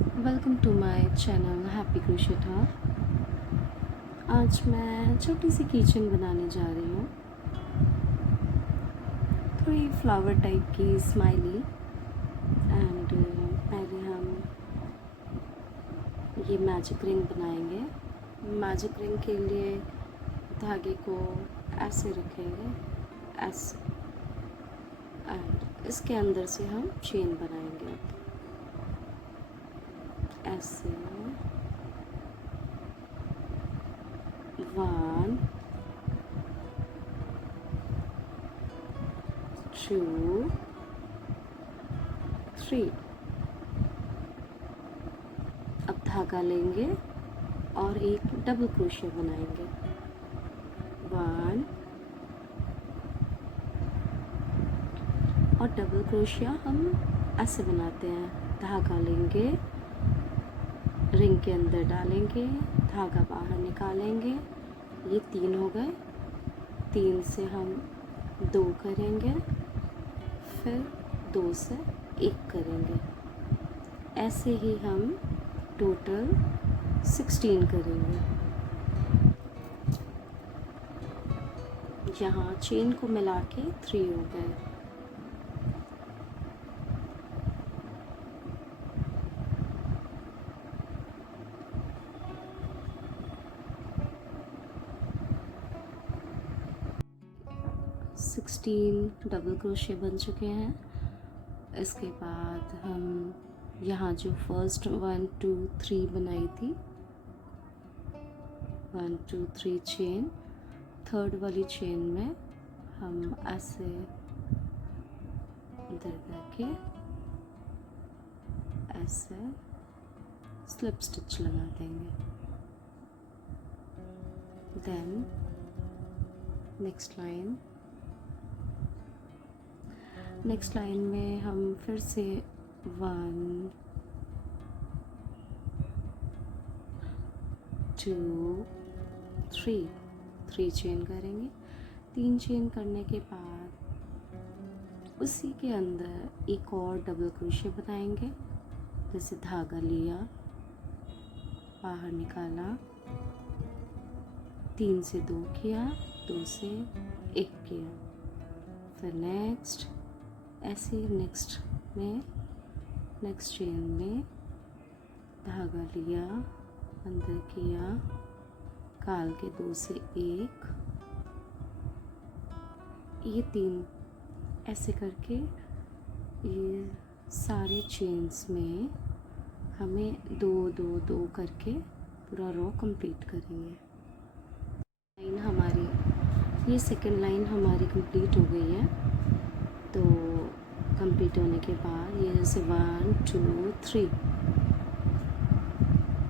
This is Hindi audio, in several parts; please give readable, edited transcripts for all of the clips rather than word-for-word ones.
Welcome to my channel happy crochet talk. आज मैं छोटी सी किचन बनाने जा रही हूँ, थोड़ी फ्लावर टाइप की स्माइली। एंड पहले हम ये मैजिक रिंग बनाएंगे। मैजिक रिंग के लिए धागे को ऐसे रखेंगे, ऐसे, एंड इसके अंदर से हम चेन बनाएंगे ऐसे। 1 2 3। अब धागा लेंगे और एक डबल क्रोशे बनाएंगे। 1 और डबल क्रोशिया हम ऐसे बनाते हैं। धागा लेंगे, रिंग के अंदर डालेंगे, धागा बाहर निकालेंगे। ये 3 हो गए। 3 से हम 2 करेंगे, फिर 2 से 1 करेंगे। ऐसे ही हम टोटल 16 करेंगे। यहाँ चेन को मिला के 3 हो गए। सिक्सटीन डबल क्रोशे बन चुके हैं। इसके बाद हम यहाँ जो फर्स्ट 1 2 3 बनाई थी, 1 2 3 चेन, थर्ड वाली चेन में हम ऐसे इधर करके ऐसे स्लिप स्टिच लगा देंगे। देन नेक्स्ट लाइन में हम फिर से 1 2 3 चेन करेंगे। 3 चेन करने के बाद उसी के अंदर एक और डबल क्रोशे बनाएंगे। जैसे धागा लिया, बाहर निकाला, 3 से 2 किया, 2 से 1 किया, फिर नेक्स्ट ऐसे नेक्स्ट चेन में धागा लिया, अंदर किया, काल के 2 से 1, ये 3 ऐसे करके ये सारे चेन्स में हमें 2 2 2 करके पूरा रो कंप्लीट करेंगे। लाइन हमारी, ये सेकंड लाइन हमारी कंप्लीट हो गई है। तो कंप्लीट होने के बाद ये जैसे 1 2 3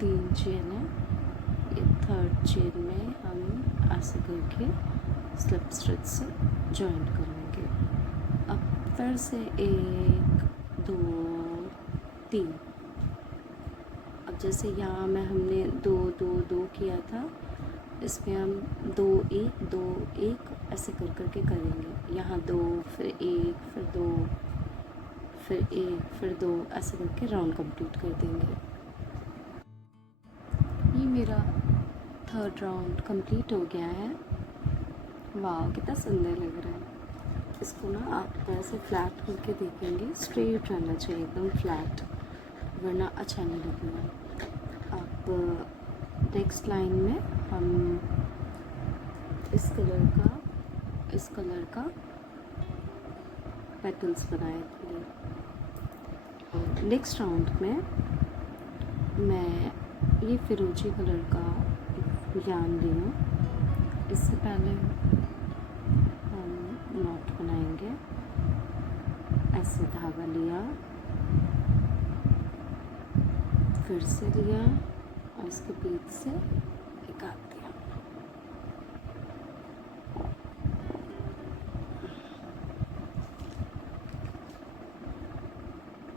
3 चेन है। ये थर्ड चेन में हम ऐसे करके स्लिप स्टिच से जॉइंट करेंगे। अब फिर से 1 2 3। अब जैसे यहाँ में हमने 2 2 2 किया था, इसमें हम 2 1 2 1 ऐसे कर करके करेंगे। यहाँ 2 फिर 1 फिर 2 फिर 1 फिर 2 ऐसे करके राउंड कंप्लीट कर देंगे। ये मेरा थर्ड राउंड कंप्लीट हो गया है। वाह, कितना सुंदर लग रहा है। इसको ना आप ऐसे फ्लैट करके देखेंगे, स्ट्रेट रहना चाहिए, एकदम फ्लैट, वरना अच्छा नहीं लगेगा। अब नेक्स्ट लाइन में हम इस कलर का पेटल्स बनाए थे। नेक्स्ट राउंड में मैं ये फिरोजी कलर का यार्न ली हूँ। इससे पहले हम नॉट बनाएंगे। ऐसे धागा लिया, फिर से लिया और इसके बीच से निकाल दिया।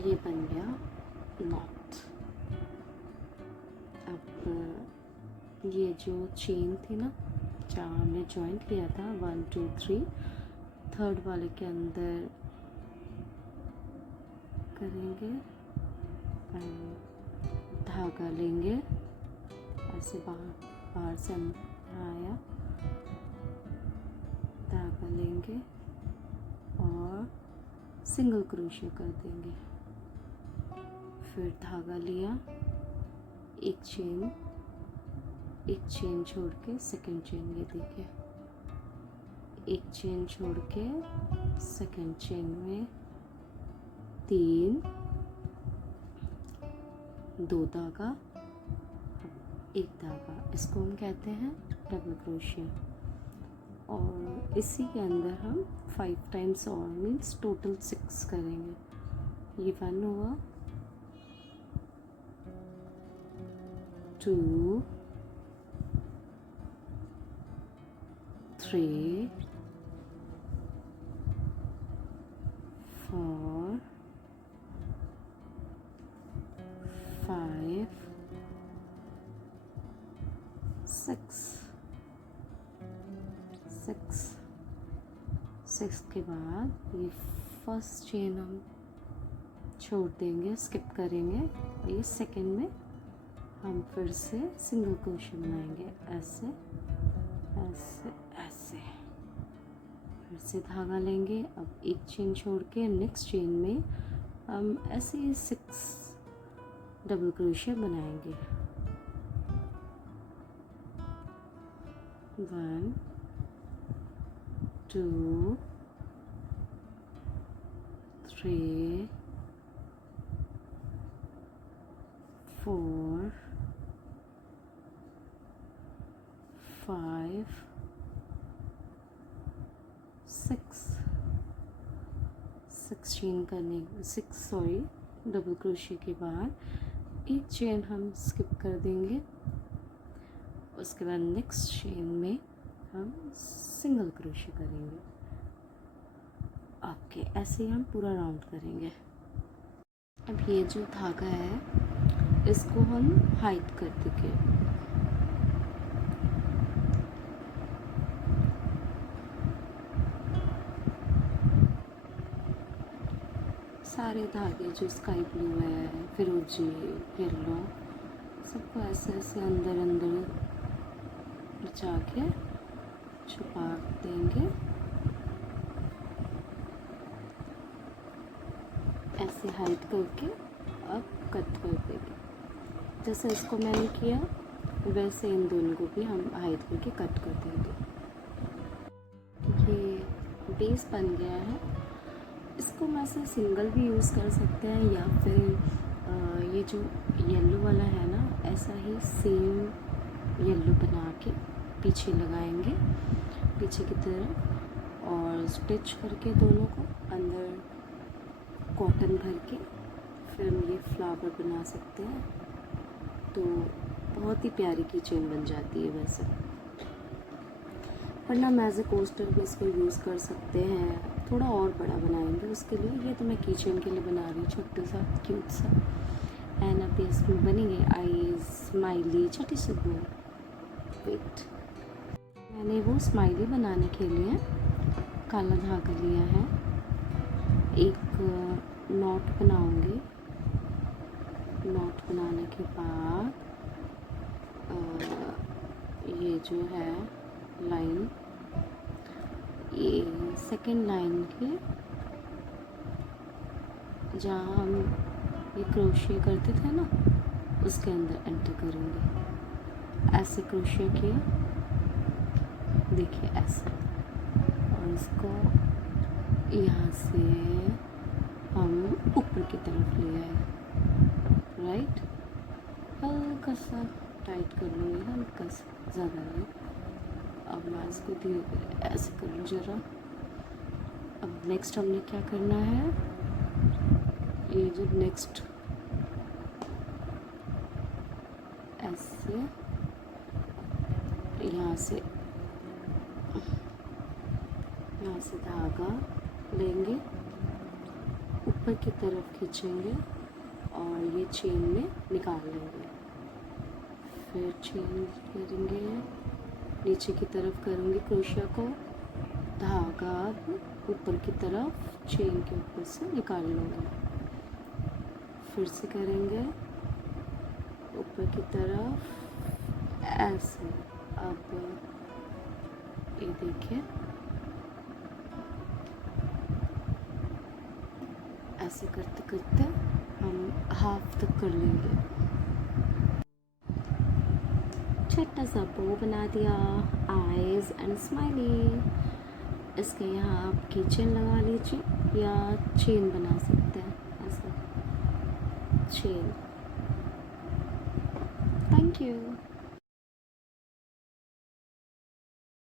ये बन गया नॉट। अब ये जो चेन थी ना, जहाँ हमने जॉइंट किया था 1 2 3, थर्ड वाले के अंदर करेंगे धागा लेंगे, ऐसे बाहर से अंदर आया, धागा लेंगे और सिंगल क्रोशिया कर देंगे। फिर धागा लिया, एक चेन छोड़ के सेकंड चेन, ये देखिए, एक चेन छोड़ के सेकंड चेन में 3, 2 धागा, एक धागा, इसको हम कहते हैं डबल क्रोशिया। और इसी के अंदर हम 5 टाइम्स और मीन्स टोटल 6 करेंगे। ये 1 हुआ, 2, 3, 4, 5, 6 के बाद ये फर्स्ट चेन हम छोड़ देंगे, स्किप करेंगे। ये सेकंड में हम फिर से सिंगल क्रोशिया बनाएंगे, ऐसे ऐसे ऐसे। फिर से धागा लेंगे, अब एक चेन छोड़ के नेक्स्ट चेन में हम ऐसे 6 डबल क्रोशिया बनाएंगे। 1, 2, 3, 4, 5, 6 डबल क्रोशिया के बाद एक चेन हम स्किप कर देंगे। उसके बाद नेक्स्ट चेन में हम सिंगल क्रोशिया करेंगे। ओके, ऐसे ही हम पूरा राउंड करेंगे। अब ये जो धागा है इसको हम हाइड कर देंगे। सारे धागे जो स्काई ब्लू है, फिरोजी, येलो, सबको ऐसे ऐसे अंदर बचा के छुपा देंगे। ऐसे हाइड करके अब कट कर देंगे। जैसे इसको मैंने किया वैसे इन दोनों को भी हम हाइड करके कट कर देंगे। ये बेस बन गया है। इसको हम ऐसे सिंगल भी यूज़ कर सकते हैं या फिर ये जो येलो वाला है ना, ऐसा ही सेम येलो बना के पीछे लगाएंगे, पीछे की तरफ, और स्टिच करके दोनों को अंदर कॉटन भर के फिर हम ये फ्लावर बना सकते हैं। तो बहुत ही प्यारी की चेन बन जाती है। वैसे वरना हम एज ए कोस्टर भी इसको यूज़ कर सकते हैं। थोड़ा और बड़ा बनाएंगे उसके लिए। ये तो मैं किचन के लिए बना रही हूँ, छोटा सा क्यूट सा। एंड अब इसमें बनेंगे आईज, स्माइली, छोटी सी वो। वेट, मैंने वो स्माइली बनाने के लिए काला धागा लिया है। एक नॉट बनाऊंगी। नॉट बनाने के बाद ये जो है लाइन, ये सेकंड लाइन के जहाँ हम ये क्रोशिया करते थे ना, उसके अंदर एंटर करेंगे। ऐसे क्रोशिया किया, देखिए ऐसे, और इसको यहाँ से हम ऊपर की तरफ ले आए, राइट। हल्का सा टाइट कर लूँगी, हल्का सा, ज़्यादा नहीं। अब मैं इसको धीरे धीरे ऐसे कर लूँ जरा। अब नेक्स्ट हमने क्या करना है, ये जो नेक्स्ट ऐसे यहाँ से धागा लेंगे, ऊपर की तरफ खींचेंगे और ये चेन में निकाल लेंगे। फिर चेन करेंगे, नीचे की तरफ करूँगी क्रोशिया को, धागा ऊपर की तरफ चेन के ऊपर से निकाल लूँगी। फिर से करेंगे, ऊपर की तरफ ऐसे। अब ये देखिए ऐसे करते करते हम हाफ तक कर लेंगे। छोटा सा बो बना दिया, आईज एंड स्माइली। इसके यहाँ आप की चेन लगा लीजिए या चेन बना सकते हैं ऐसे चेन। Thank you.